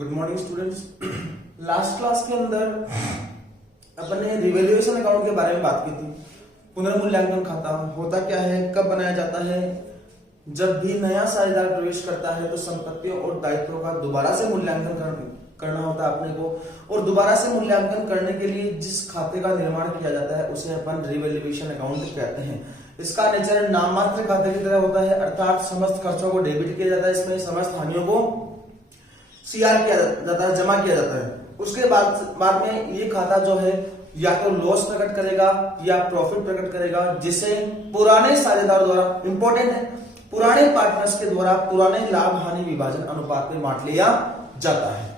Good morning students. Last class के अंदर अपन ने रिवैल्यूएशन अकाउंट के बारे में बात की थी। पुनर्मूल्यांकन खाता होता क्या है, कब बनाया जाता है? जब भी नया साझेदार प्रवेश करता है तो संपत्तियों और दायित्वों का दोबारा से मूल्यांकन करना होता है अपने को, और दोबारा से मूल्यांकन करने के लिए जिस खाते का निर्माण किया जाता है उसे अपन रिवैल्यूएशन अकाउंट कहते हैं। इसका नेचर नाम मात्र खाते की तरह होता है, अर्थात समस्त खर्चों को डेबिट किया जाता है, इसमें समस्त हानियों को सीआर किया जाता है, जमा किया जाता है। उसके बाद में ये खाता जो है या तो लॉस प्रकट करेगा या प्रॉफिट प्रकट करेगा, जिसे पुराने साझेदार द्वारा, इंपॉर्टेंट है, पुराने पार्टनर्स के द्वारा पुराने लाभ हानि विभाजन अनुपात में बांट लिया जाता है।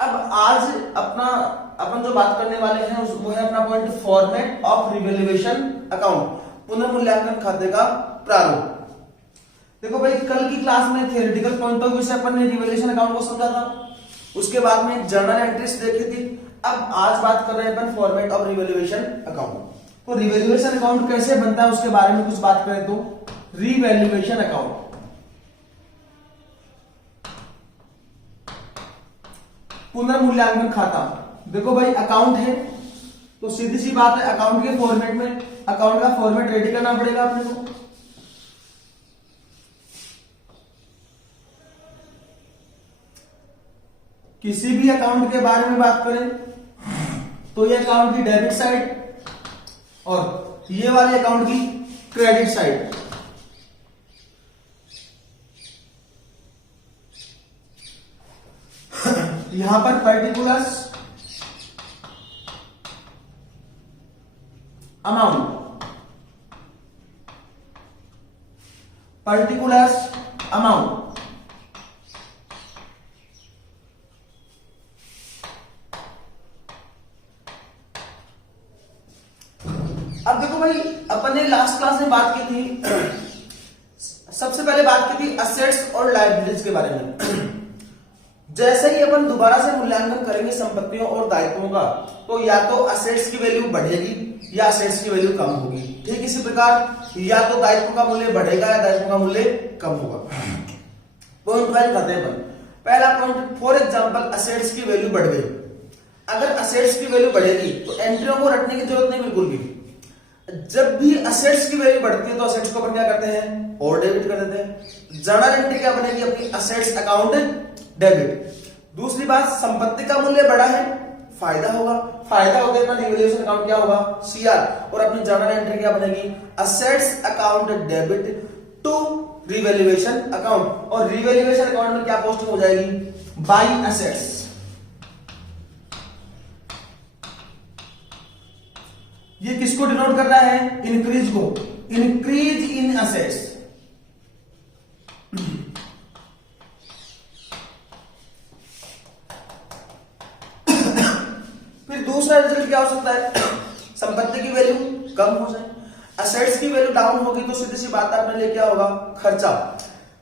अब आज अपन जो बात करने वाले हैं वो है अपना point format of revaluation account, पुनर्मूल्यांकन खाते का प्रारूप। देखो भाई, कल की क्लास में थियोरेटिकल पॉइंट ऑफ व्यू से अपन ने रिवैल्यूएशन अकाउंट को समझा था, उसके बाद में जर्नल एंट्रीज देखी थी। अब आज बात कर रहे हैं अपन फॉर्मेट ऑफ रिवैल्यूएशन अकाउंट। तो रिवैल्यूएशन अकाउंट कैसे बनता है उसके बारे में कुछ बात करें तो रिवैल्यूएशन अकाउंट पुनर्मूल्यांकन खाता। देखो भाई, अकाउंट है तो सीधी सी बात है, अकाउंट के फॉर्मेट में अकाउंट का फॉर्मेट रेडी करना पड़ेगा अपने को। किसी भी अकाउंट के बारे में बात करें तो ये अकाउंट की डेबिट साइड और ये वाले अकाउंट की क्रेडिट साइड। यहां पर पर्टिकुलर्स अमाउंट, पर्टिकुलर्स अमाउंट, अब देखो भाई, अपन ने लास्ट क्लास में बात की थी, सबसे पहले बात की थी असेट्स और लायबिलिटीज के बारे में। जैसे ही अपन दोबारा से मूल्यांकन करेंगे संपत्तियों और दायित्वों का, तो या तो असेट्स की वैल्यू बढ़ेगी या असेट्स की वैल्यू कम होगी। ठीक इसी प्रकार या तो दायित्व का मूल्य बढ़ेगा या दायित्व का मूल्य कम होगा। पॉइंट फाइव करते हैं अपन। पहला पॉइंट, फॉर एग्जांपल असेट्स की वैल्यू बढ़ गई। अगर असेट्स की वैल्यू बढ़ेगी तो एंट्रियों को रटने की जरूरत नहीं बिल्कुल भी। जब भी असेट्स की वैल्यू बढ़ती है तो असेट्स को अपन क्या करते हैं, और डेबिट कर देते हैं। जर्नल एंट्री क्या बनेगी अपनी, असेट्स अकाउंट डेबिट। दूसरी बात, संपत्ति का मूल्य बढ़ा है, फायदा होगा, फायदा होते अपना रिवैल्यूएशन अकाउंट क्या होगा, सीआर, और अपनी जर्नल एंट्री क्या बनेगी, assets account debit to revaluation account. और रिवैल्यूएशन अकाउंट में क्या पोस्टिंग हो जाएगी, बाई असेट्स। ये किसको डिनोट कर रहा है, इंक्रीज को, इंक्रीज इन असेट्स। फिर दूसरा रिजल्ट क्या हो सकता है, संपत्ति की वैल्यू कम हो जाए, असेट्स की वैल्यू डाउन होगी, तो सीधी सी बात अपने लिए क्या होगा, खर्चा।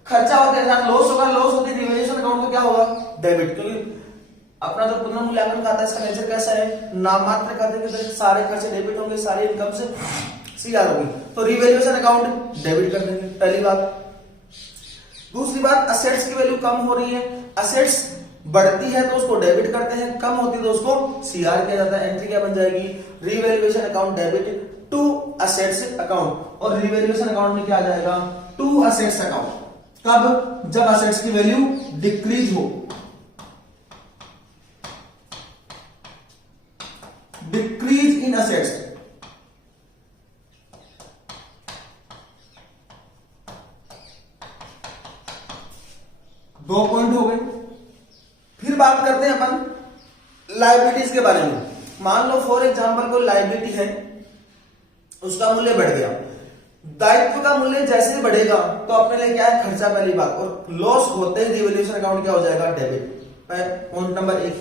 खर्चा होते हैं साथ लॉस होगा, लॉस होती है रिवैल्यूएशन अकाउंट को क्या होगा, डेबिट। क्योंकि अपना जो पुनर्मूल्यांकन खाता है इसका नेचर कैसा है, नाममात्र खाते की तरह सारे खर्चे डेबिट होंगे, सारी इनकम से सीआर होगी, तो रिवैल्यूएशन अकाउंट डेबिट कर देंगे, पहली बात। दूसरी बात, असेट्स की वैल्यू कम हो रही है, असेट्स बढ़ती है तो उसको डेबिट करते हैं, कम होती है तो उसको सीआर किया जाता है। एंट्री क्या बन जाएगी, revaluation account debit to assets account. और रिवैल्यूएशन अकाउंट में क्या आ जाएगा, टू असेट्स अकाउंट। कब, जब असेट्स की वैल्यू डिक्रीज हो, डिक्रीज इन असेट्स। दो पॉइंट हो गए। फिर बात करते हैं अपन लायबिलिटीज के बारे में। मान लो फॉर एग्जांपल कोई लायबिलिटी है, उसका मूल्य बढ़ गया, दायित्व का मूल्य जैसे ही बढ़ेगा तो अपने लिए क्या है, खर्चा, पहली बात। और लॉस होते ही रिवैल्यूएशन अकाउंट क्या हो जाएगा, डेबिट। पॉइंट नंबर एक।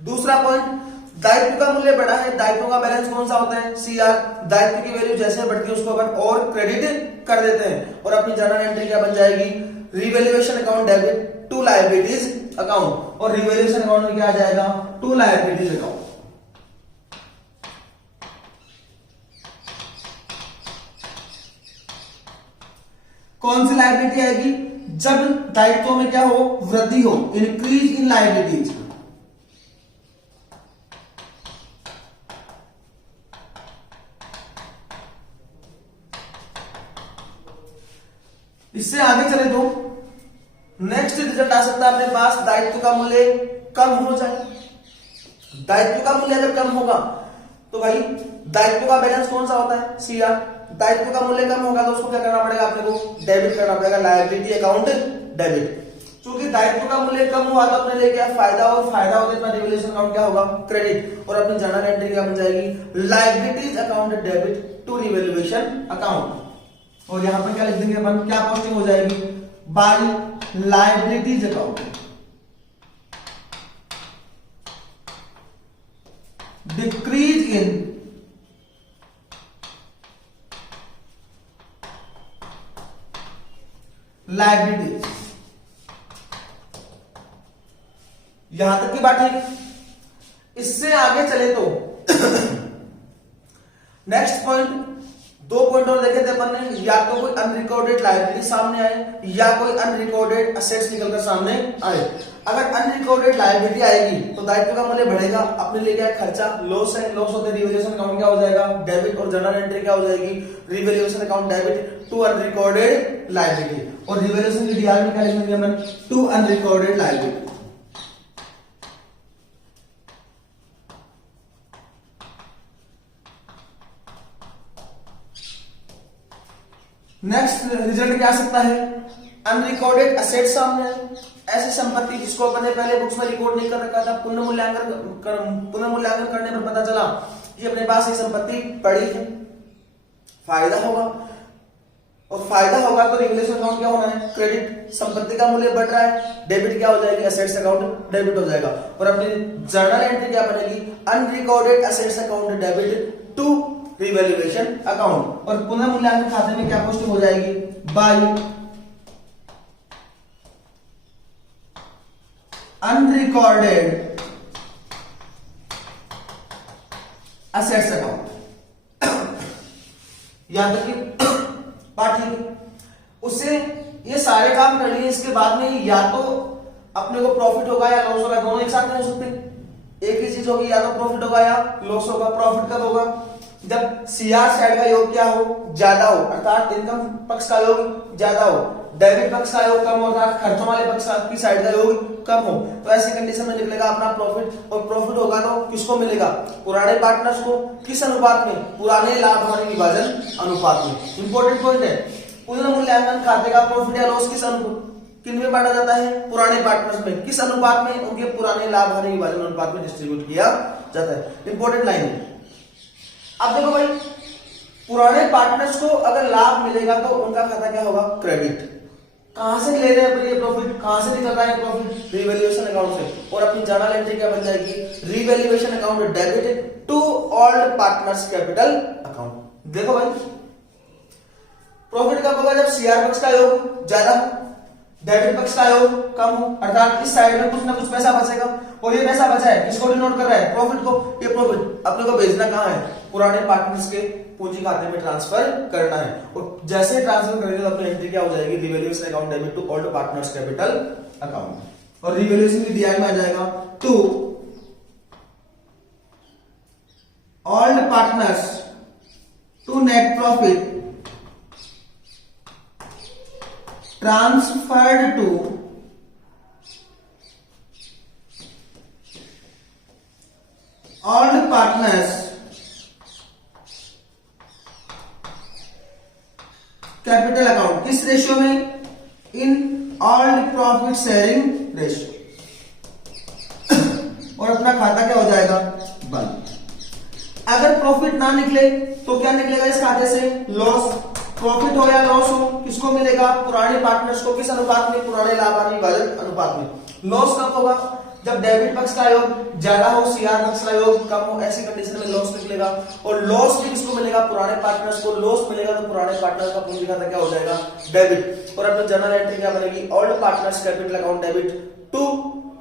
दूसरा पॉइंट, दायित्व का मूल्य बढ़ा है, दायित्व का बैलेंस कौन सा होता है, सीआर। दायित्व की वैल्यू जैसे बढ़ती है उसको अपन और क्रेडिट कर देते हैं, और अपनी जर्नल एंट्री क्या बन जाएगी, revaluation account debit to liabilities account. और रिवैल्यूएशन अकाउंट में क्या आ जाएगा, टू लायबिलिटीज अकाउंट। कौन सी लायबिलिटी आएगी, जब दायित्वों में क्या हो, वृद्धि हो, इंक्रीज इन लायबिलिटीज। इससे आगे चले तो नेक्स्ट रिजल्ट आ सकता है अपने पास, दायित्व का मूल्य कम हो जाए। दायित्व का मूल्य अगर कम होगा तो भाई दायित्व का बैलेंस कौन सा होता है, सीआर। दायित्व का मूल्य कम होगा तो उसको क्या करना पड़ेगा, अपने को डेबिट करना पड़ेगा, लायबिलिटी अकाउंट डेबिट। क्योंकि दायित्व का मूल्य कम हुआ तो अपने लिए क्या फायदा, और फायदा होता है अपना रिवैल्यूएशन अकाउंट क्या होगा, क्रेडिट, और अपनी जर्नल एंट्री क्या बन जाएगी, liabilities account debit to revaluation account. और यहां पर क्या लिख देंगे अपन, क्या पोस्टिंग हो जाएगी, by liabilities account decrease in liabilities. यहां तक की बात ठीक। इससे आगे चले तो नेक्स्ट पॉइंट, दो पॉइंट और देखे थे अपन ने, या तो कोई अनरिकॉर्डेड लायबिलिटी सामने आए या कोई अनरिकॉर्डेड असेट्स निकलकर सामने आए। अगर अनरिकॉर्डेड लायबिलिटी आएगी तो दायित्व का मूल्य बढ़ेगा, अपने लिए क्या खर्चा, लॉस है, लॉस होते रिवैल्यूएशन अकाउंट क्या हो जाएगा, डेबिट, और जर्नल एंट्री क्या हो जाएगी, revaluation account debit to unrecorded liability. और रिवैल्यूएशन की डीआर में क्या लिखेंगे अपन, to unrecorded liability. Next result क्या आ सकता है, अनरिकॉर्डेड असेट सामने आए, ऐसी संपत्ति जिसको अपन ने पहले बुक्स में रिकॉर्ड नहीं कर रखा था, पुनर्मूल्यांकन करने पर पता चला ये अपने पास ये संपत्ति पड़ी है, फायदा होगा, और फायदा होगा तो रिवैल्यूएशन अकाउंट क्या होना है, क्रेडिट। संपत्ति का मूल्य बढ़ रहा है, डेबिट क्या हो जाएगी, असेट्स अकाउंट डेबिट हो जाएगा। और अपनी जर्नल एंट्री क्या बनेगी, unrecorded assets account debit to revaluation account. और पुनर्मूल्यांकन खाते में क्या पोस्टिंग हो जाएगी, बाय अनरिकॉर्डेड असेट्स अकाउंट। यहां तक की बात ठीक है। उससे ये सारे काम कर लिए, इसके बाद में या तो अपने को प्रॉफिट होगा या लॉस होगा, दोनों एक साथ नहीं हो सकते। एक ही चीज होगी, या तो प्रॉफिट होगा या लॉस होगा। प्रॉफिट कब होगा, जब सीआर साइड का योग क्या हो, ज्यादा हो, अर्थात इनकम पक्ष का योग ज्यादा हो, डेबिट पक्ष का योग कम हो, अर्थात खर्चों वाले पक्ष की साइड का योग कम हो। तो ऐसी कंडीशन में निकलेगा अपना प्रॉफिट। और प्रॉफिट होगा तो किसको मिलेगा, पुराने पार्टनर्स को। किस अनुपात में, पुराने लाभ हानि विभाजन अनुपात में। इंपॉर्टेंट पॉइंट है, पुनर्मूल्यांकन खाते का प्रॉफिट या लॉस किन में बांटा जाता है, पुराने पार्टनर्स में। किस अनुपात में, उनके पुराने लाभ हानि विभाजन अनुपात में डिस्ट्रीब्यूट किया जाता है। इंपॉर्टेंट लाइन है। अब देखो भाई, पुराने पार्टनर्स को अगर लाभ मिलेगा तो उनका खाता क्या होगा, क्रेडिट। कहां से ले रहे हैं अपने ये प्रॉफिट, कहां से निकल रहा है प्रॉफिट, रिवैल्यूएशन अकाउंट से। और अपनी जर्नल एंट्री क्या बन जाएगी, revaluation account debit to all partners capital account. देखो भाई, प्रॉफिट कब होगा, जब सीआर पक्ष का योग ज्यादा, डेबिट पक्ष का योग कम हो, अर्थात इस साइड में कुछ ना कुछ पैसा बचेगा। और ये पैसा बचा है, किसको डिनोट कर रहा है, प्रॉफिट को। ये प्रॉफिट अपने को भेजना कहां है, पुराने पार्टनर्स के पूंजी खाते में ट्रांसफर करना है। और जैसे ट्रांसफर करेंगे तो अपनी एंट्री क्या हो जाएगी, revaluation account debit to all partners capital account. और रिवैल्यूएशन की डीआई में आ जाएगा to all partners to net profit transferred to all partners capital account. किस रेशियो में, in all profit sharing ratio. और अपना खाता क्या हो जाएगा, बंद। अगर प्रॉफिट ना निकले तो क्या निकलेगा इस खाते से, लॉस। प्रॉफिट हो या लॉस हो, किसको मिलेगा, पुराने पार्टनर्स को। किस अनुपात में, पुराने लाभ हानि विभाजन अनुपात में। लॉस कब होगा, जब डेबिट पक्ष का योग ज्यादा हो, सीआर पक्ष का योग कम हो, ऐसी कंडीशन में लॉस निकलेगा। और लॉस भी किसको मिलेगा, पुराने पार्टनर्स को। लॉस मिलेगा तो पुराने पार्टनर्स का पूंजी खाता क्या हो जाएगा, डेबिट। और अपनी जर्नल एंट्री क्या बनेगी, all partners capital account debit to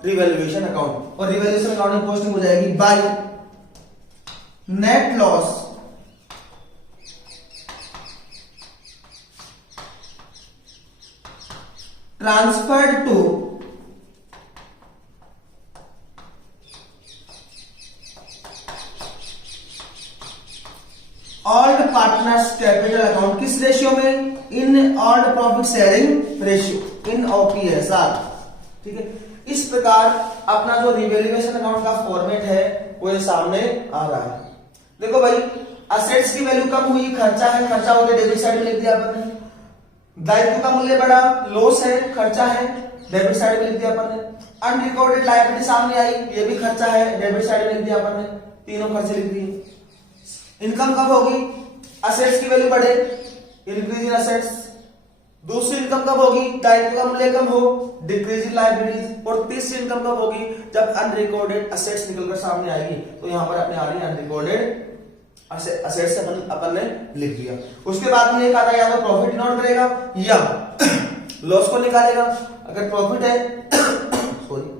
revaluation account. और रिवैल्यूएशन अकाउंट में पोस्टिंग हो जाएगी by net loss transferred to old partners capital account, किस रेशियो में? In old profit sharing ratio, in OPSR। ठीक है, इस प्रकार अपना जो रिवैल्यूएशन अकाउंट का फॉर्मेट है वो ये सामने आ रहा है। देखो भाई, असेट्स की वैल्यू कम हुई, खर्चा है, खर्चा हो गया, डेबिट साइड में लिख दिया अपन ने। दायित्व का मूल्य बढ़ा, लॉस है, खर्चा है, डेबिट साइड में लिख दिया अपन ने। अनरिकॉर्डेड लायबिलिटी सामने आई, ये भी खर्चा है, डेबिट साइड में लिख दिया अपन ने। तीनों खर्चे लिख दिए। इनकम कब होगी? असेट्स की वैल्यू बढ़े, इंक्रीज इन असेट्स। दूसरी इनकम कब होगी? दायित्व का मूल्य कम हो, डिक्रीज इन लायबिलिटीज। और तीसरी इनकम कब होगी? जब अनरिकॉर्डेड असेट्स निकलकर सामने आएगी। तो यहां पर अपने आ रही है अनरिकॉर्डेड असेट्स अपन ने लिख दिया। उसके बाद में एक आता है, या तो प्रॉफिट नोट करेगा या लॉस को निकालेगा। अगर प्रॉफिट है सॉरी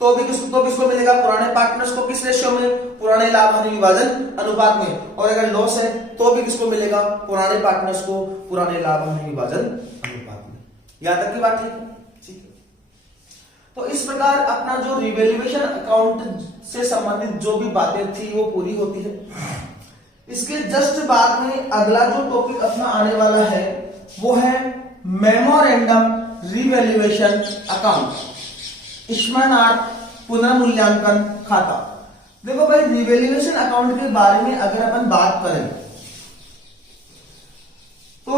तो किसको मिलेगा? पुराने पार्टनर्स को। किस रेशियो में? पुराने लाभ हानि विभाजन अनुपात में। और अगर लॉस है तो भी किसको मिलेगा? पुराने पार्टनर्स को, पुराने लाभ हानि विभाजन अनुपात में। यहां तक की बात ठीक है? ठीक है। तो इस प्रकार अपना जो रिवैल्यूएशन अकाउंट से संबंधित जो भी बातें थी वो पूरी होती है। इसके जस्ट बाद में अगला जो टॉपिक अपना आने वाला है वो है मेमोरेंडम रिवैल्यूएशन अकाउंट, स्मरणार्थ पुनर्मूल्यांकन खाता। देखो भाई, रिवैल्यूएशन अकाउंट के बारे में अगर अपन बात करें तो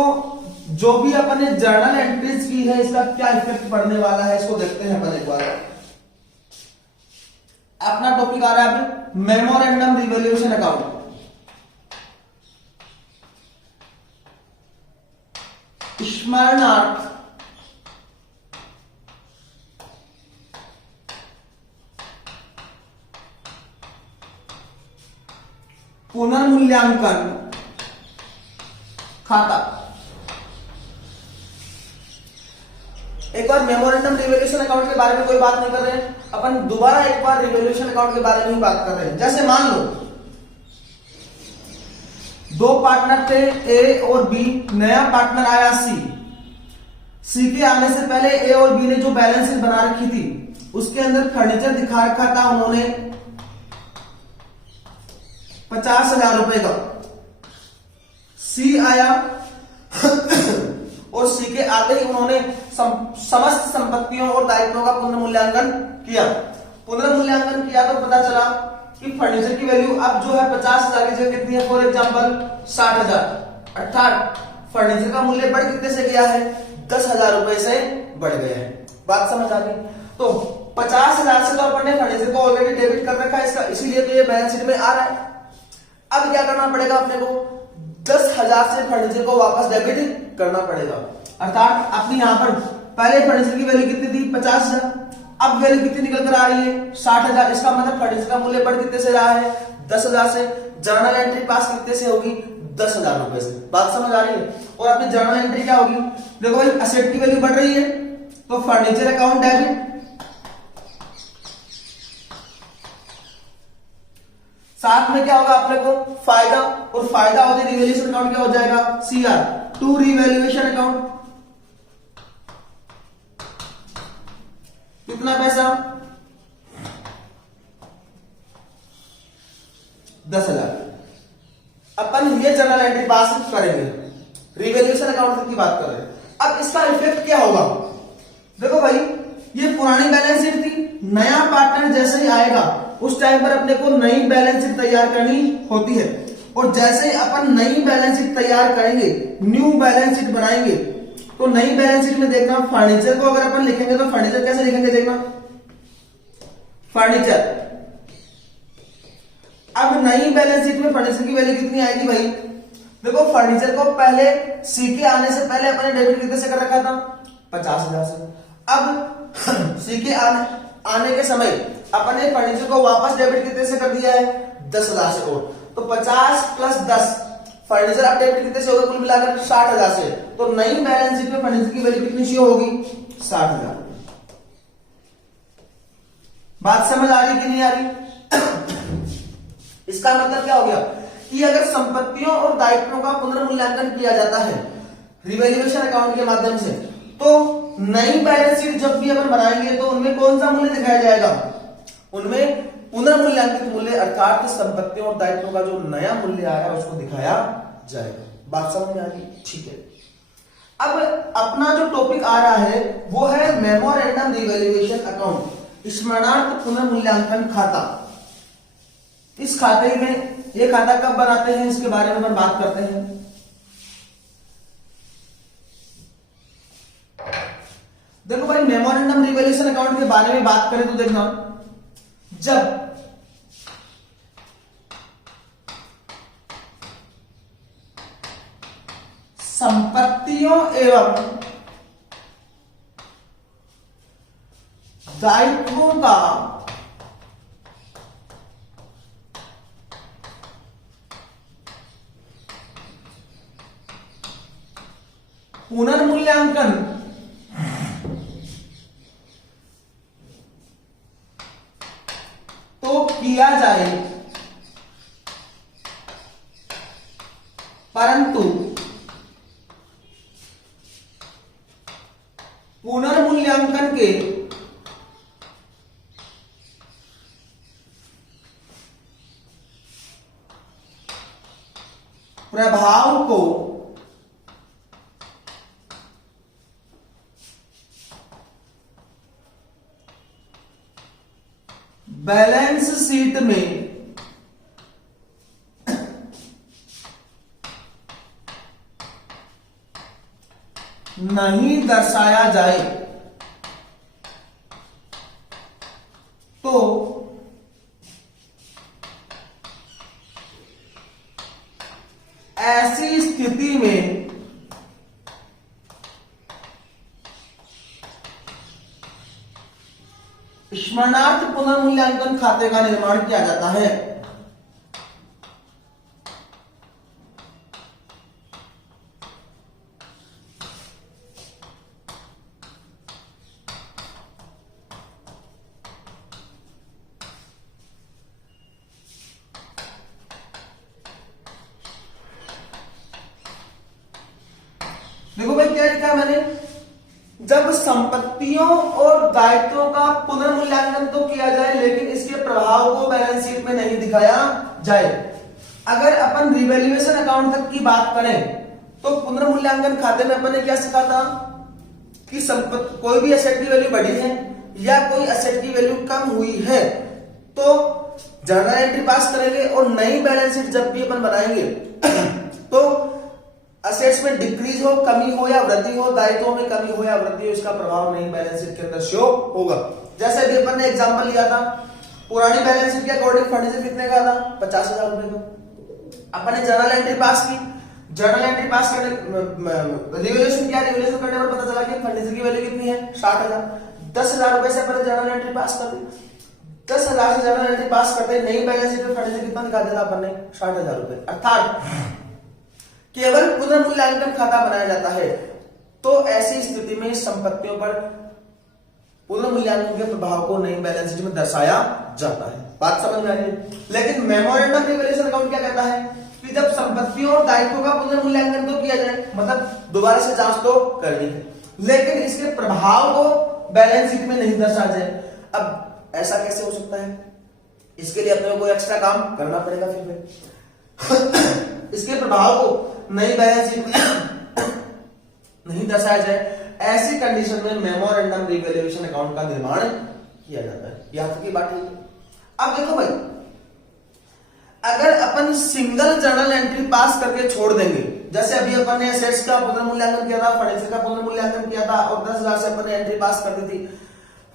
जो भी अपन ने जर्नल एंट्रीज की है इसका क्या इफेक्ट पड़ने वाला है इसको देखते हैं अपन एक बार। अपना टॉपिक आ रहा है अभी मेमोरेंडम रिवैल्यूएशन अकाउंट। स्मरणार्थ पुनर्मूल्यांकन खाता। एक बार मेमोरेंडम रिवैल्यूएशन अकाउंट के बारे में कोई बात नहीं कर रहे हैं अपन, दोबारा एक बार रिवैल्यूएशन अकाउंट के बारे में ही बात कर रहे हैं। जैसे मान लो दो पार्टनर थे ए और बी, नया पार्टनर आया सी के आने से पहले ए और बी ने जो बैलेंस शीट बना रखी थी उसके अंदर फर्नीचर दिखा रखा था उन्होंने 50,000 रुपए का। सी आया और सी के आते ही उन्होंने समस्त संपत्तियों और दायित्वों का पुनर्मूल्यांकन किया। पुनर्मूल्यांकन किया तो पता चला कि फर्नीचर की वैल्यू अब जो है 50,000 की जगह कितनी है? For example 60,000। अर्थात फर्नीचर का मूल्य बढ़ कितने से गया है? 10,000 रुपए से बढ़ गया है। बात समझ आ गई? तो 50,000 से तो अपन ने फर्नीचर को ऑलरेडी डेबिट कर रखा है इसका, इसीलिए तो ये बैलेंस शीट में आ रहा है। अब क्या करना पड़ेगा अपने को? 10,000 से फर्नीचर को वापस डेबिट करना पड़ेगा। अर्थात अपनी यहां पर पहले फर्नीचर की वैल्यू कितनी थी? 50,000। अब वैल्यू कितनी निकल कर आ रही है? 60,000। इसका मतलब फर्नीचर का मूल्य बढ़ कितने से रहा है? 10,000 से। जर्नल एंट्री पास कितने से होगी? 10,000 रुपए से। बात समझ आ रही है? और अपनी जर्नल एंट्री क्या होगी? देखो भाई, असेट की वैल्यू बढ़ रही है तो फर्नीचर अकाउंट डेबिट, साथ में क्या होगा अपने को? फायदा, और फायदा होते रिवैल्यूएशन अकाउंट क्या हो जाएगा? CR to revaluation account. कितना पैसा? 10,000। अपन ये जर्नल एंट्री पास करेंगे, रिवैल्यूएशन अकाउंट की बात कर रहे हैं। अब इसका इफेक्ट क्या होगा? देखो भाई, ये पुरानी बैलेंस शीट थी, नया पार्टनर जैसे ही आएगा उस टाइम पर अपने को नई बैलेंस शीट तैयार करनी होती है। और जैसे ही अपन नई बैलेंस शीट तैयार करेंगे, न्यू बैलेंस शीट बनाएंगे, तो नई बैलेंस शीट में देखना फर्नीचर को अगर अपन लिखेंगे तो फर्नीचर कैसे लिखेंगे? देखना फर्नीचर। अब नई बैलेंस शीट में फर्नीचर की वैल्यू कितनी आएगी भाई? देखो, फर्नीचर को पहले सी के आने से पहले अपने डेबिट कितने से कर रखा था? 50,000 से। अब सी के आने के समय अपने फर्नीचर को वापस डेबिट कितने से कर दिया है? 10,000 से। और तो 50 प्लस 10 फर्नीचर अब डेबिट कितने से होगा? कुल मिलाकर 60,000 से। तो नई बैलेंस शीट में फर्नीचर की वैल्यू कितनी शो होगी? 60,000। बात समझ आ रही कि नहीं आ रही? इसका मतलब क्या हो गया कि अगर संपत्तियों और दायित्वों का पुनर्मूल्यांकन किया जाता है रिवैल्यूएशन अकाउंट के माध्यम से, तो नई बैलेंस शीट जब भी अपन बनाएंगे तो उनमें कौन सा मूल्य दिखाया जाएगा? उनमें पुनर्मूल्यांकित मूल्य अर्थात संपत्तियों और दायित्वों का जो नया मूल्य आया उसको दिखाया जाएगा। बात समझ में आ गई? ठीक है। अब अपना जो टॉपिक आ रहा है वो है मेमोरेंडम रिवैल्यूएशन अकाउंट, स्मरणार्थ पुनर्मूल्यांकन खाता। इस खाते में, ये खाता कब बनाते हैं इसके बारे में हम बात करते हैं। देखो भाई, मेमोरेंडम रिवैल्यूएशन अकाउंट के बारे में बात करें तो देखना, जब संपत्तियों एवं दायित्वों का पुनर्मूल्यांकन तो किया जाए, परंतु पुनर्मूल्यांकन के प्रभाव को बैलेंस शीट में नहीं दर्शाया जाए तो ऐसी स्थिति में स्मरणार्थ पुनर्मूल्यांकन खाते का निर्माण किया जाता है। देखो भाई, क्या लिखा है मैंने, जब संपत्तियों और दायित्वों का पुनर्मूल्यांकन तो किया जाए लेकिन इसके प्रभाव को बैलेंस शीट में नहीं दिखाया जाए। अगर अपन रिवैल्यूएशन अकाउंट तक की बात करें तो पुनर्मूल्यांकन खाते में अपन ने क्या सीखा था कि संपत्ति, कोई भी एसेट की वैल्यू बढ़ी है या कोई एसेट की वैल्यू कम हुई है तो जर्नल एंट्री पास करेंगे और नई बैलेंस शीट जब भी अपन बनाएंगे तो असेट्स में डिक्रीज हो, कमी हो या वृद्धि हो, दायित्वों में कमी हो या वृद्धि हो, इसका प्रभाव नई बैलेंस शीट के अंदर शो होगा। जैसे अभी अपन ने एग्जांपल लिया था, पुरानी बैलेंस शीट के अकॉर्डिंग फर्नीचर कितने का था? 50,000 रुपए का। अपन ने जर्नल एंट्री पास की, जर्नल एंट्री पास करने, रिवैल्यूएशन किया, रिवैल्यूएशन करने पर पता चला कि फर्नीचर की वैल्यू कितनी है? 60,000। 10,000 रुपए से अपन जर्नल एंट्री पास कर दी। 10,000 से जर्नल एंट्री पास करते नई बैलेंस शीट में फर्नीचर कितना दिखा दिया था अपन ने? 60,000 रुपए। अर्थात केवल पुनर्मूल्यांकन खाता बनाया जाता है तो ऐसी स्थिति में संपत्तियों पर पुनर्मूल्यांकन के प्रभाव को नई बैलेंस शीट में दर्शाया जाता है। बात समझ में आ रही है? लेकिन मेमोरेंडम रिवैल्यूएशन अकाउंट क्या कहता है कि जब संपत्तियों और दायित्वों का पुनर्मूल्यांकन तो किया जाए, मतलब दोबारा से जांच तो करनी है, लेकिन इसके प्रभाव को बैलेंस शीट में नहीं दर्शाया जाए। अब ऐसा कैसे हो सकता है? इसके लिए अपने को एक्स्ट्रा काम करना पड़ेगा। फिर इसके प्रभाव को नई बैलेंस शीट में नहीं दर्शाया जाए, ऐसी कंडीशन में मेमोरेंडम रिवैल्यूएशन अकाउंट का निर्माण किया जाता है। यहां तक की बात है। अब देखो भाई, अगर अपन सिंगल जर्नल एंट्री पास करके छोड़ देंगे, जैसे अभी अपन ने एसेट्स का पुनर्मूल्यांकन किया था, फर्नीचर का पुनर्मूल्यांकन किया था और 10,000 से अपन ने एंट्री पास कर दी थी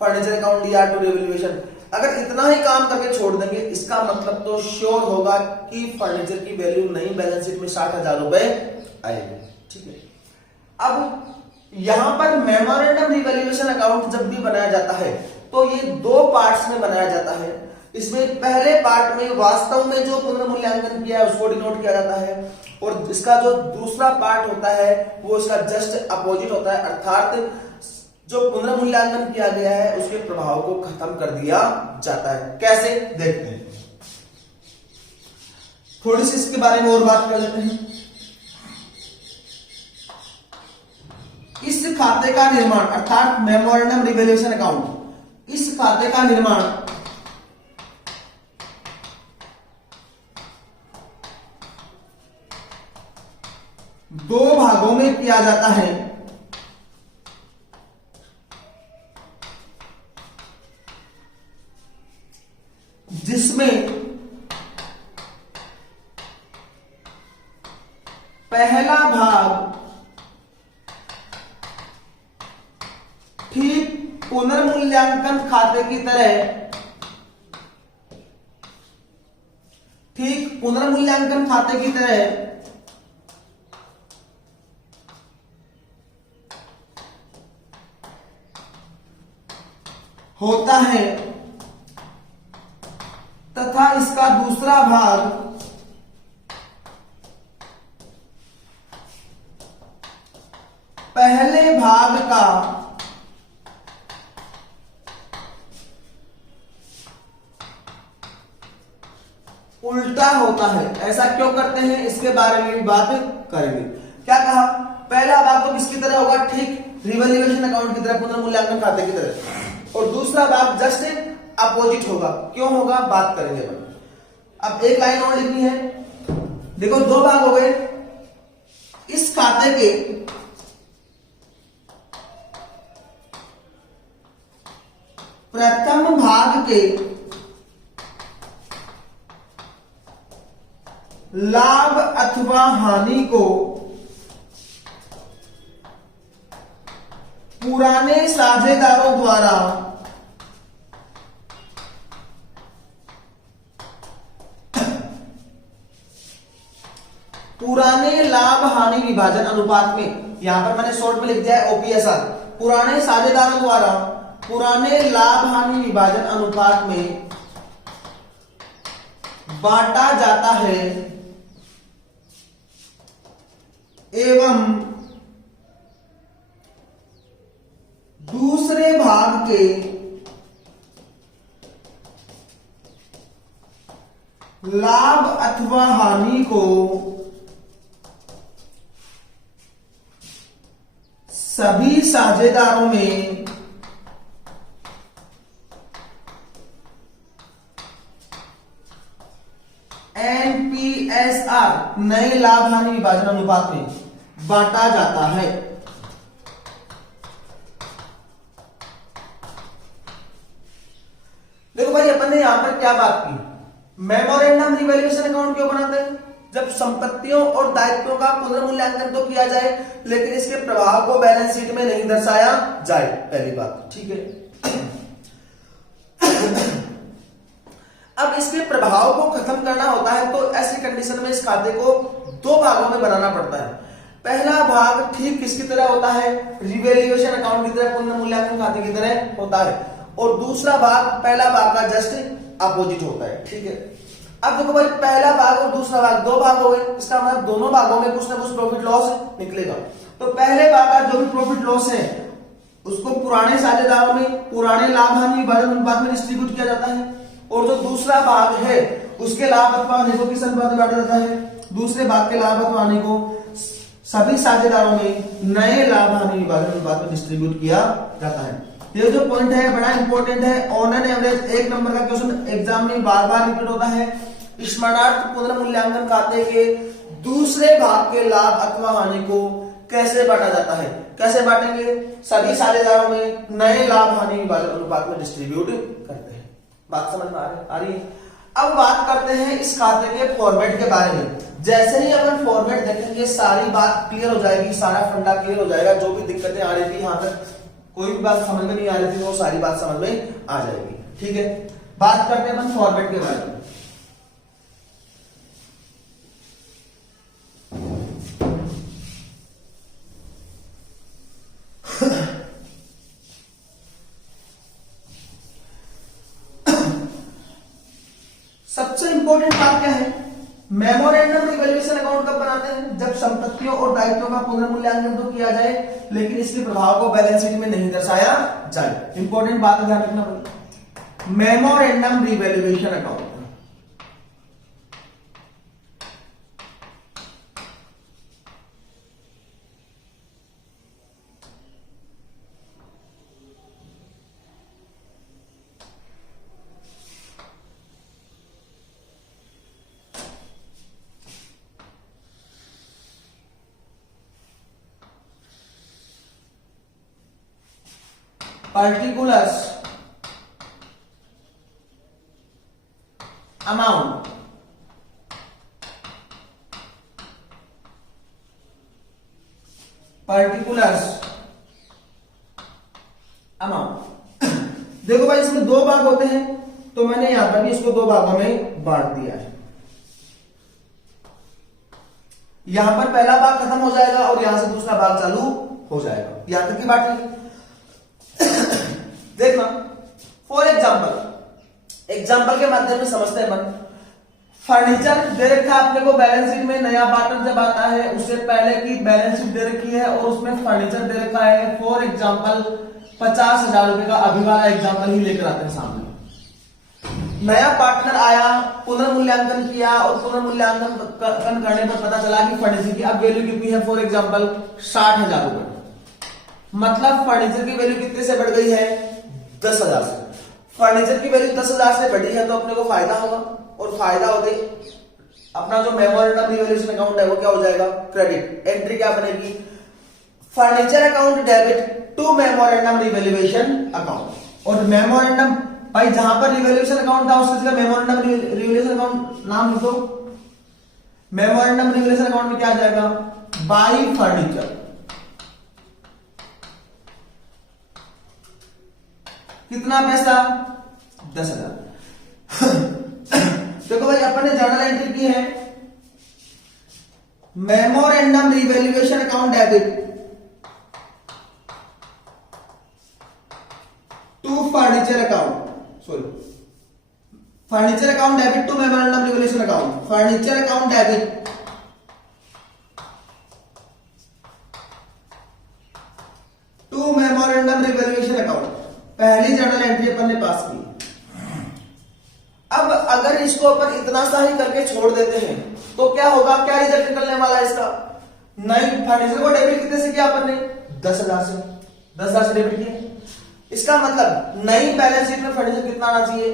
फर्नीचर अकाउंट लिया टू रिवैल्यूएशन, अगर इतना ही काम करके छोड़ देंगे, इसका मतलब तो श्योर होगा कि फर्नीचर की वैल्यू नई बैलेंस शीट में 60,000 रुपए आएगी। ठीक है। अब यहां पर मेमोरेंडम रिवैल्यूएशन अकाउंट जब भी बनाया जाता है तो ये दो पार्ट्स में बनाया जाता है। इसमें पहले पार्ट में वास्तव में जो पुनर्मूल्यांकन किया है उसको डिनोट किया जाता है और इसका जो दूसरा पार्ट होता है वो इसका जस्ट अपोजिट होता है, अर्थात जो पुनर्मूल्यांकन किया गया है उसके प्रभाव को खत्म कर दिया जाता है। कैसे? देखते हैं। थोड़ी सी इसके बारे में और बात कर लेते हैं। इस खाते का निर्माण अर्थात मेमोरेंडम रिवैल्यूएशन अकाउंट, इस खाते का निर्माण दो भागों में किया जाता है। जिसमें पहला भाग ठीक पुनर्मूल्यांकन खाते की तरह, ठीक पुनर्मूल्यांकन खाते की तरह होता है तथा इसका दूसरा भाग पहले भाग का उल्टा होता है। ऐसा क्यों करते हैं इसके बारे में भी बात करेंगे। क्या कहा, पहला भाग तो किसकी तरह होगा, ठीक रिवैल्यूएशन अकाउंट की तरह, पुनर्मूल्यांकन खाते की तरह, और दूसरा भाग जस्ट अपोजिट होगा। क्यों होगा बात करेंगे अपन। अब एक लाइन और लिखनी है। देखो दो भाग हो गए। इस खाते के प्रथम भाग के लाभ अथवा हानि को पुराने साझेदारों द्वारा पुराने लाभ हानि विभाजन अनुपात में, यहां पर मैंने शॉर्ट में लिख दिया है ओपीएसआर, पुराने साझेदारों द्वारा पुराने लाभ हानि विभाजन अनुपात में बांटा जाता है एवं दूसरे भाग के लाभ अथवा हानि को सभी साझेदारों में एनपीएसआर नए लाभ हानि विभाजन अनुपात में बांटा जाता है। देखो भाई अपन ने यहां पर क्या बात की, मेमोरेंडम रिवैल्यूएशन अकाउंट क्यों बनाते हैं, जब संपत्तियों और दायित्वों का पुनर्मूल्यांकन तो किया जाए लेकिन इसके प्रभाव को बैलेंस शीट में नहीं दर्शाया जाए, पहली बात, ठीक है। अब इसके प्रभाव को खत्म करना होता है तो ऐसी कंडीशन में इस खाते को दो भागों में बनाना पड़ता है। पहला भाग ठीक किसकी तरह होता है, रिवैल्यूएशन अकाउंट की तरह, पुनर्मूल्यांकन खाते की तरह होता है, और दूसरा भाग पहला भाग का जस्ट अपोजिट होता है, ठीक है। अब देखो भाई पहला भाग और दूसरा भाग दो भाग हो गए, इसका मतलब दोनों भागों में कुछ ना कुछ प्रॉफिट लॉस निकलेगा। तो पहले भाग का जो भी प्रॉफिट लॉस है उसको पुराने साझेदारों में पुराने लाभ हानि विभाजन अनुपात में डिस्ट्रीब्यूट किया जाता है, और जो दूसरा भाग है उसके लाभ अथवा हानि को किस अनुपात में बांटा जाता है, दूसरे भाग के लाभ अथवा हानि को सभी साझेदारों में नए लाभ हानि विभाजन अनुपात में डिस्ट्रीब्यूट किया जाता है। ये जो पॉइंट है बड़ा इंपॉर्टेंट है, ऑन एन एवरेज एक नंबर का क्वेश्चन एग्जाम में बार बार रिपीट होता है। स्मरणार्थ पुनर्मूल्यांकन खाते के दूसरे भाग के लाभ अथवा हानि को कैसे बांटा जाता है, कैसे बांटेंगे, सभी साझेदारों में नए लाभ हानि विभाजन अनुपात में डिस्ट्रीब्यूट करते हैं। बात समझ में आ रही है। अब बात करते हैं इस खाते के फॉर्मेट के बारे में। जैसे ही अपन फॉर्मेट देखेंगे सारी बात क्लियर हो जाएगी, सारा फंडा क्लियर हो जाएगा। जो भी दिक्कतें आ रही थी, यहां तक कोई भी बात समझ में नहीं आ रही थी, वो सारी बात समझ में आ जाएगी, ठीक है। बात करते हैं अपन फॉर्मेट के बारे में। सबसे इंपॉर्टेंट बात क्या है, मेमोरेंडम रिवैल्यूएशन अकाउंट कब बनाते हैं, जब संपत्तियों और दायित्वों का पुनर्मूल्यांकन तो किया जाए लेकिन इसके प्रभाव को बैलेंस शीट में नहीं दर्शाया जाए। इंपॉर्टेंट बात ध्यान रखना पड़ेगा, memorandum revaluation account particulars amount देखो भाई इसमें दो भाग होते हैं, तो मैंने यहां पर भी इसको दो भागों में बांट दिया है। यहां पर पहला भाग खत्म हो जाएगा और यहां से दूसरा भाग चालू हो जाएगा, यहां तक की बात है। देखना फॉर एग्जाम्पल के माध्यम से समझते हैं अपन। फर्नीचर दे रखा है अपने को बैलेंस शीट में, नया पार्टनर जब आता है उससे पहले की बैलेंस शीट दे रखी है और उसमें फर्नीचर दे रखा है फॉर एग्जाम्पल 50,000 रुपए का। अभी वाला एग्जाम्पल ही लेकर आते हैं सामने। नया पार्टनर आया, पुनर्मूल्यांकन किया और पुनर्मूल्यांकन करने पर पता चला कि फर्नीचर की अब वैल्यू कितनी है, फॉर एग्जाम्पल 60,000 रुपए। मतलब फर्नीचर की वैल्यू कितने से बढ़ गई है, 10,000 से। फर्नीचर की वैल्यू 10,000 से बढ़ी है तो अपने को फायदा होगा, और फायदा हो गई अपना जो मेमोरेंडम रिवैल्यूएशन अकाउंट है वो क्या हो जाएगा, क्रेडिट। एंट्री क्या बनेगी, furniture account debit to memorandum revaluation account. और मेमोरेंडम भाई जहां पर रिवैल्यूएशन अकाउंट था उसकी जगह मेमोरेंडम रिवैल्यूएशन अकाउंट नाम लिखो। मेमोरेंडम रिवैल्यूएशन अकाउंट में क्या आ जाएगा, बाई फर्नीचर। कितना पैसा, 10,000। देखो भाई अपन ने जर्नल एंट्री की है, memorandum revaluation account debit to furniture account, furniture account debit to memorandum revaluation account. Furniture account debit to memorandum revaluation account, पहली जर्नल एंट्री अपन ने पास की। अब अगर इसको अपन इतना सा ही करके छोड़ देते हैं तो क्या होगा, क्या रिजल्ट निकलने वाला है इसका। नई फर्नीचर को डेबिट कितने से किया अपन ने, 10,000 से। 10,000 से डेबिट किया, इसका मतलब नई बैलेंस शीट में फर्नीचर कितना आना चाहिए,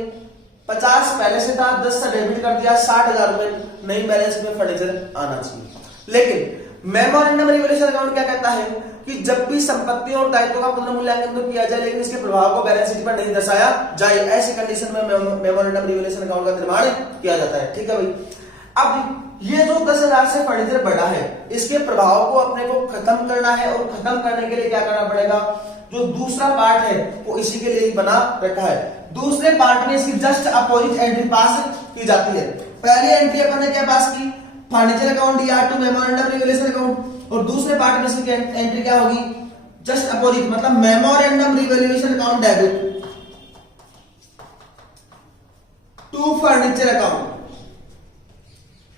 50 पहले से था, 10 से डेबिट कर दिया, 60,000 रुपए नई बैलेंस शीट में फर्नीचर आना चाहिए। लेकिन मेमोरेंडम रिवैल्यूएशन अकाउंट क्या कहता है कि जब भी संपत्ति और दायित्वों का पुनर्मूल्यांकन तो किया जाए लेकिन इसके प्रभाव को बैलेंस शीट पर नहीं दर्शाया जाए, ऐसी कंडीशन में मेमोरेंडम रिवैल्यूएशन अकाउंट का निर्माण किया जाता है। ठीक है भाई। अब ये जो 10,000 से फर्नीचर बढ़ा है इसके प्रभाव को अपने को खत्म करना है, और खत्म करने के लिए क्या करना पड़ेगा, जो दूसरा पार्ट है वो इसी के लिए ही बना रखा है। दूसरे पार्ट में इसकी जस्ट अपोजिट एंट्री पास की जाती है। पहली एंट्री अपन ने क्या पास की, फर्नीचर अकाउंट या टू मेमोरेंडम रिवैल्यूएशन अकाउंट, और दूसरे पार्ट में इसकी एंट्री क्या होगी, जस्ट अपोजिट, मतलब memorandum revaluation account debit to furniture account.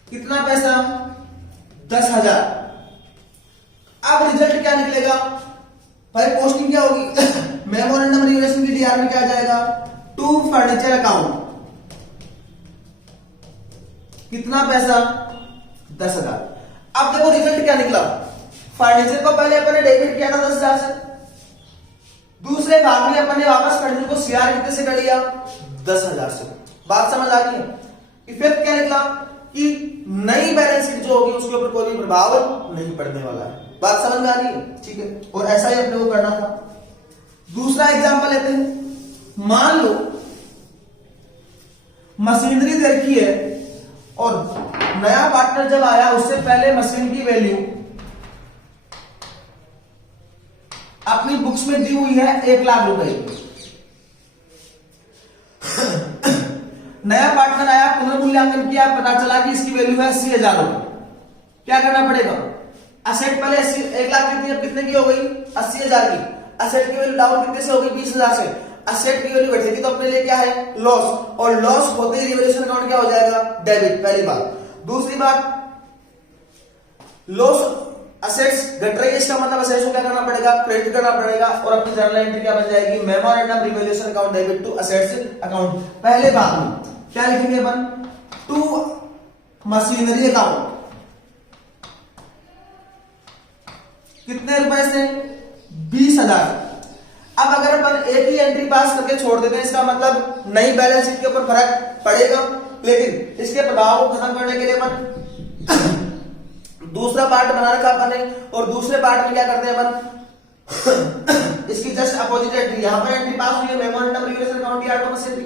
कितना पैसा, 10,000। अब रिजल्ट क्या निकलेगा भाई, पोस्टिंग क्या होगी, मेमोरेंडम रिवैल्यूएशन की डीआर में क्या जाएगा, टू फर्नीचर अकाउंट। कितना पैसा, 10,000। अब देखो रिजल्ट क्या निकला, फर्नीचर को पहले अपन ने डेबिट किया था 10,000 से, दूसरे भाग में अपन ने वापस फर्नीचर को सीआर कितने से कर लिया, 10,000 से। बात समझ आ रही है। इफेक्ट क्या निकला कि नई बैलेंस शीट जो होगी उसके ऊपर कोई भी प्रभाव नहीं पड़ने वाला है। बात समझ में आ रही है, ठीक है। और ऐसा ही अपने को करना था। दूसरा एग्जांपल लेते हैं। मान लो मशीनरी दे रखी है और नया पार्टनर जब आया उससे पहले मशीन की वैल्यू अपनी बुक्स में दी हुई है 1,00,000 रुपए। नया पार्टनर आया, पुनर्मूल्यांकन किया, पता चला कि इसकी वैल्यू है 80,000 रुपए। क्या करना पड़ेगा, असेट पहले 1,00,000 कितने की हो गई, 80,000 की। असेट की वैल्यू डाउन कितने से होगी, 20,000 से। असेट की वैल्यू बढ़ेगी तो अपने लिए क्या है, लॉस, और लॉस होते ही रिवैल्यूएशन अकाउंट क्या हो जाएगा, डेबिट। पहली बात। दूसरी बात, लॉस असेट्स घट रही है, इसका मतलब असेट्स को क्या करना पड़ेगा, क्रेडिट करना पड़ेगा, और अपनी जर्नल एंट्री क्या बन जाएगी, memorandum revaluation account debit to assets account. पहले भाग में क्या लिखेंगे अपन, टू मशीनरी अकाउंट। कितने रुपए से, 20,000। अब अगर अपन एक ही एंट्री पास करके छोड़ देते हैं इसका मतलब नई बैलेंस शीट के ऊपर फर्क पड़ेगा, लेकिन इसके प्रभाव को खत्म करने के लिए अपन दूसरा पार्ट बना रखा अपन ने, और दूसरे पार्ट में क्या करते हैं अपन, इसकी जस्ट अपोजिट एंट्री, यहां पर एंट्री पास हुई है memorandum revaluation account DR to machinery,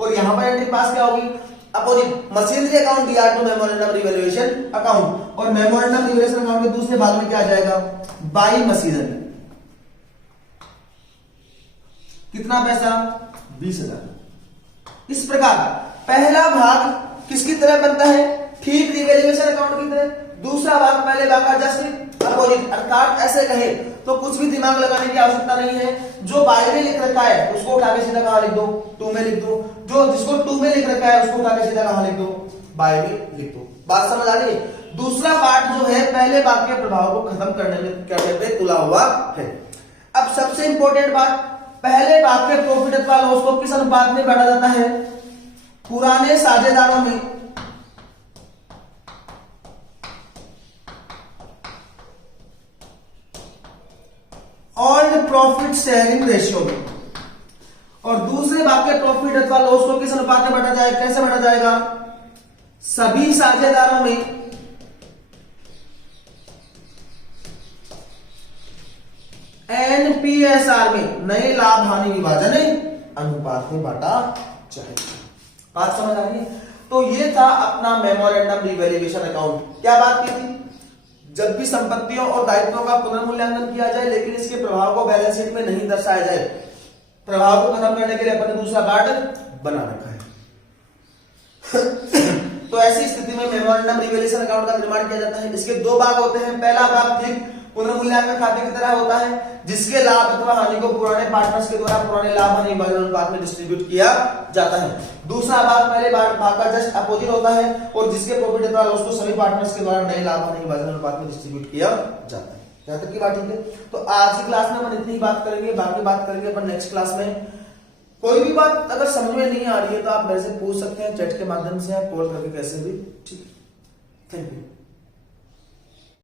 और यहां पर एंट्री पास क्या होगी opposite machinery account DR to memorandum revaluation account, और मेमोरेंडम रिवैल्यूएशन अकाउंट के दूसरे भाग में क्या आ जाएगा बाई मशीनरी, कितना पैसा 20,000। इस प्रकार पहला भाग किसकी तरह बनता है ठीक रिवैल्यूएशन अकाउंट की तरह, दूसरा भाग पहले भाग का जस्ट अपोजिट, अर्थात ऐसे कहे तो कुछ भी दिमाग लगाने की आवश्यकता नहीं है, जो बाई में लिख रखा है उसको उठा के सीधा कहां लिख दो 2 में लिख दो, जो जिसको 2 में लिख रखा है उसको उठा के सीधा कहां लिख दो बाई में लिख दो। बात समझ आ रही है। दूसरा पार्ट जो है पहले भाग के प्रभाव को खत्म करने पे तुला हुआ है। अब सबसे इंपॉर्टेंट बात, पहले भाग के प्रॉफिट अथवा लॉस को किस अनुपात में बांटा जाता है, पुराने साझेदारों में ओल्ड प्रॉफिट शेयरिंग रेशियो में, और दूसरे भाग के प्रॉफिट अथवा लॉस को किस अनुपात में बांटा जाएगा, कैसे बांटा जाएगा, सभी साझेदारों में एनपीएसआर में नए लाभ हानि विभाजन अनुपात में बांटा जाएगा। बात समझ आ रही है। तो ये था अपना मेमोरेंडम रिवैल्यूएशन अकाउंट। क्या बात की थी, जब भी संपत्तियों और दायित्वों का पुनर्मूल्यांकन किया जाए लेकिन इसके प्रभाव को बैलेंस शीट में नहीं दर्शाया जाए, प्रभाव को खत्म करने के लिए अपन ने दूसरा पार्ट बना रखा है। तो ऐसी स्थिति में मेमोरेंडम रिवैल्यूएशन अकाउंट का निर्माण किया जाता है। इसके दो भाग होते हैं, पहला भाग ठीक पुनर्मूल्यांकन खाते की तरह होता है जिसके लाभ अथवा हानि को पुराने पार्टनर्स के द्वारा पुराने लाभ हानि विभाजन अनुपात में डिस्ट्रीब्यूट किया जाता है। दूसरा भाग पहले भाग का जस्ट अपोजिट होता है और जिसके प्रॉफिट अथवा लॉस को सभी पार्टनर्स के द्वारा नए लाभ हानि विभाजन अनुपात में डिस्ट्रीब्यूट किया जाता है। यहां तक की बात ठीक है। तो आज की क्लास में अपन इतनी बात करेंगे, बाकी बात करेंगे अपन नेक्स्ट क्लास में। कोई भी बात अगर समझ में नहीं आ रही है तो आप मेरे से पूछ सकते हैं, चैट के माध्यम से या कॉल करके कैसे भी। ठीक है, थैंक यू।